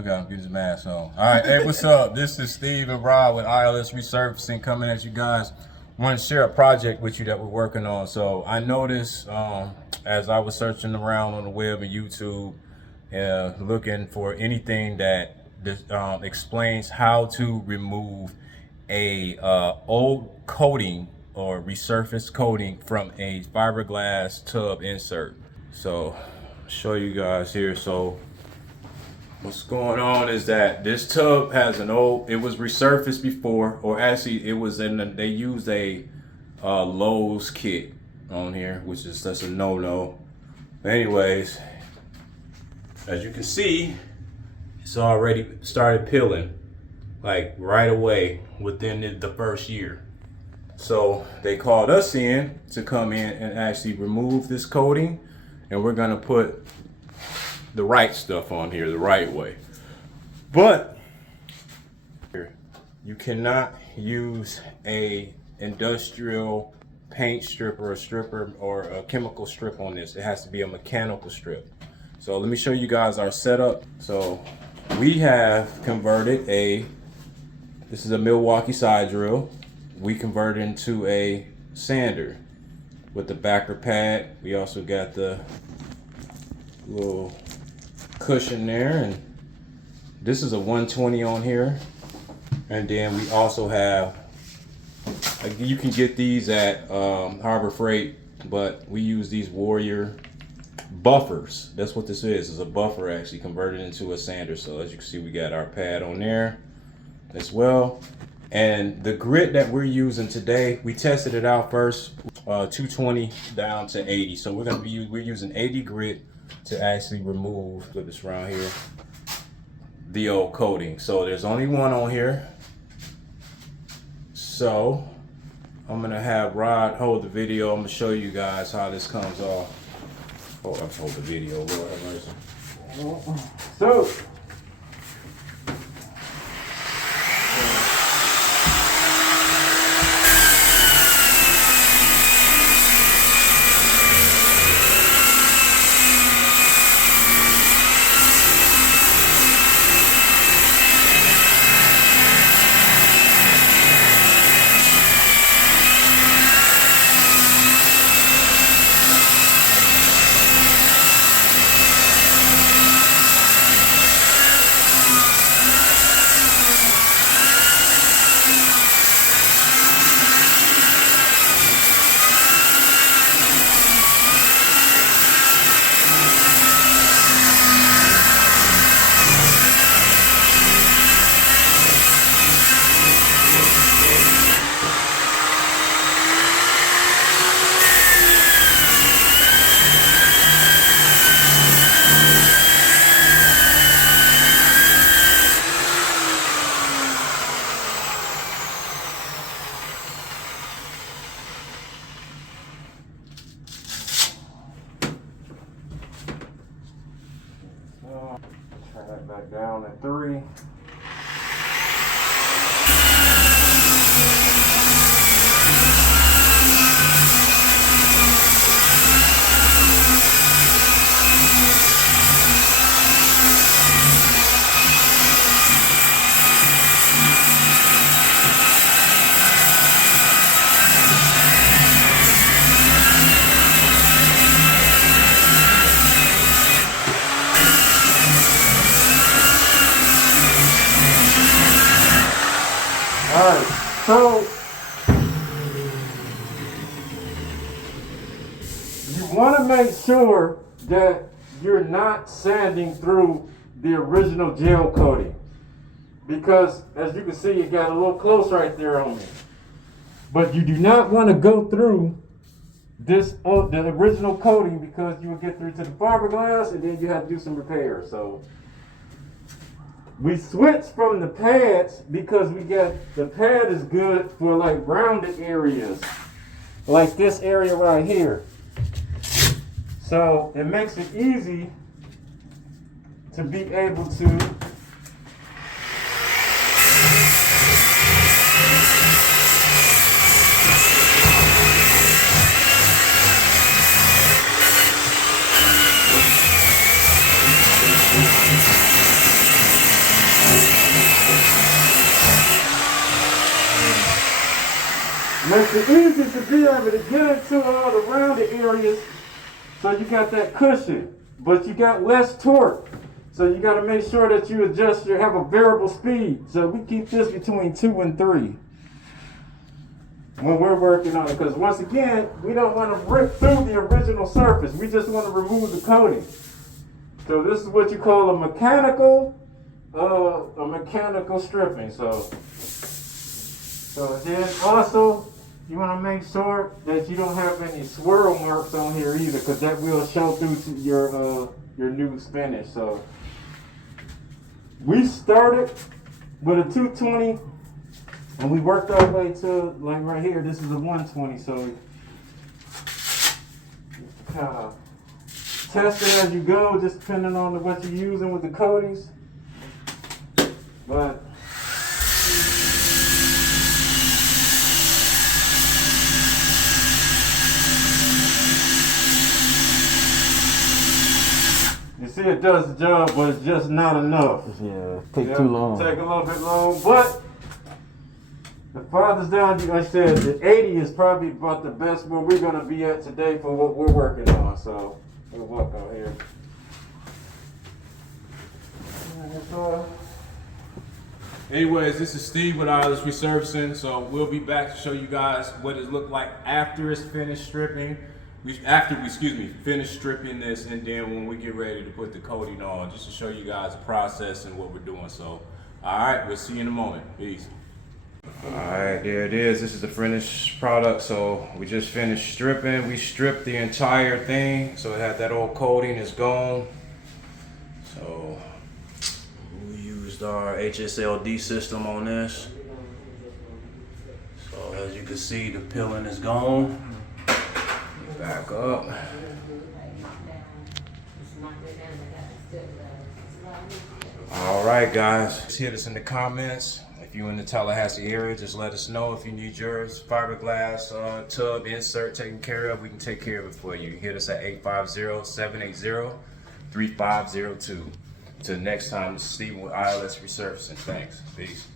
Look at him get his mask on. All right, hey, what's up? This is Steve and Rob with ILS Resurfacing coming at you guys. Want to share a project with you that we're working on. So I noticed as I was searching around on the web and YouTube, looking for anything that explains how to remove a old coating or resurface coating from a fiberglass tub insert. So I'll show you guys here. So what's going on is that this tub has it was resurfaced before, or actually it was they used a Lowe's kit on here, which is that's a no-no. Anyways, as you can see, it's already started peeling like right away within the first year. So they called us in to come in and actually remove this coating, and we're gonna put the right stuff on here the right way. But you cannot use a industrial paint strip or a stripper or a chemical strip on this. It has to be a mechanical strip. So let me show you guys our setup. So we have converted this is a Milwaukee side drill. We converted into a sander with the backer pad. We also got the little cushion there, and this is a 120 on here. And then we also have, you can get these at Harbor Freight, but we use these Warrior buffers. That's what this is a buffer actually converted into a sander. So as you can see, we got our pad on there as well. And the grit that we're using today, we tested it out first, 220 down to 80. So we're using 80 grit to actually remove, put this around here, the old coating. So there's only one on here. So I'm gonna have Rod hold the video. I'm gonna show you guys how this comes off. Oh, let's hold the video, Lord have mercy. So turn that back down at 3. Alright, so you want to make sure that you're not sanding through the original gel coating, because as you can see, it got a little close right there on me. But you do not want to go through the original coating, because you will get through to the fiberglass and then you have to do some repairs. So we switched from the pads because the pad is good for like rounded areas, like this area right here. So it makes it easy to be able to Makes it easy to be able to get into all the rounded areas, so you got that cushion, but you got less torque. So you got to make sure that you adjust have a variable speed. So we keep this between 2 and 3 when we're working on it, because once again, we don't want to rip through the original surface. We just want to remove the coating. So this is what you call a mechanical stripping. So then also, you want to make sure that you don't have any swirl marks on here either, because that will show through to your new finish. So we started with a 220, and we worked our way to, like right here, this is a 120. So kind of test it as you go, just depending on what you're using with the coatings. But you see, it does the job, but it's just not enough. Yeah, take too long. Take a little bit long, but the farthest down, like I said, the 80 is probably about the best where we're going to be at today for what we're working on. So we'll walk out here. Anyways, this is Steve with ILS Resurfacing. So we'll be back to show you guys what it looked like after it's finished stripping. After we finish stripping this, and then when we get ready to put the coating on, just to show you guys the process and what we're doing. So, all right, we'll see you in a moment. Peace. All right, there it is. This is the finished product. So we just finished stripping. We stripped the entire thing, so it had that old coating. It's gone. So we used our HSLD system on this. So as you can see, the peeling is gone. Back up. All right, guys. Just hit us in the comments. If you're in the Tallahassee area, just let us know if you need yours. Fiberglass tub insert taken care of. We can take care of it for you. Hit us at 850-780-3502. Till next time, this is Steve with ILS Resurfacing. Thanks. Peace.